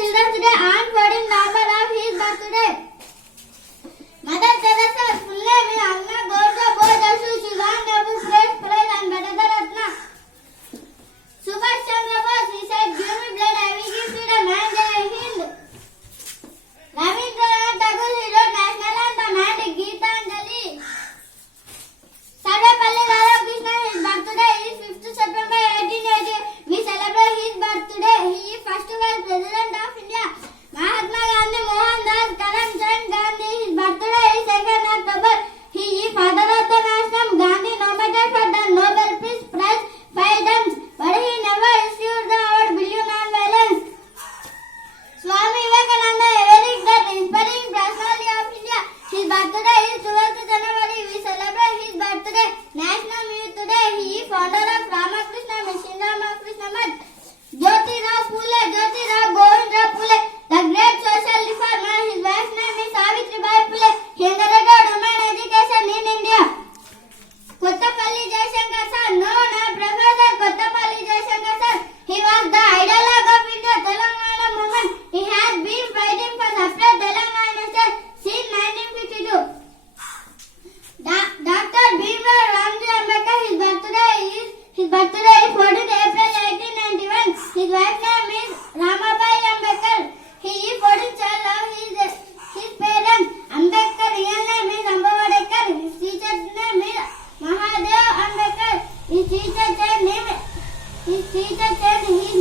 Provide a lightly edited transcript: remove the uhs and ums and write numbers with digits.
Children's Day on 14 November of his birthday. Mother Teresa's full name is Anna Gorga Bojasu. She won Nobel Prize and Bharat Ratna. Subhash Chandra Bose, he said, "Give me blood, I will give freedom." And Jai Hind. Rabindranath Tagore, he wrote national anthem and Geetanjali. Sarvepalli Radhakrishnan, his birthday is 5th September 1880. We celebrate his birthday. He is first vice president of India. Mahatma Gandhi, Mohandas Karamchand Gandhi, his birthday is 2nd October. He is father of the nation. Gandhi nominated for the Nobel Peace Prize 5 times, but he never received the award Billion Non-Violence. Swami Vivekananda, a very great inspiring personality of India. His birthday is 12th January. We celebrate his birthday. National Youth Day. He is founder of Ramakrishna Mission, Ramakrishna Math. Jyotirao Govindarav Phule, the great social reformer. His wife's name is Savitribai Phule. He encouraged women education in India. Kottapalli Jaishankar sir, known as Professor Kottapalli Jaishankar sir, he was the ideologue of India Telangana movement. He has been fighting for separate Telangana state since 1952. Dr. Bhimrao Ramji Ambedkar, his birthday is 14th April 1891. His wife's name is Ramabai Ambedkar. He is 14th child of his parents. Ambedkar real name is Ambavadekar. His teacher's name is Mahadev Ambedkar. His teacher said his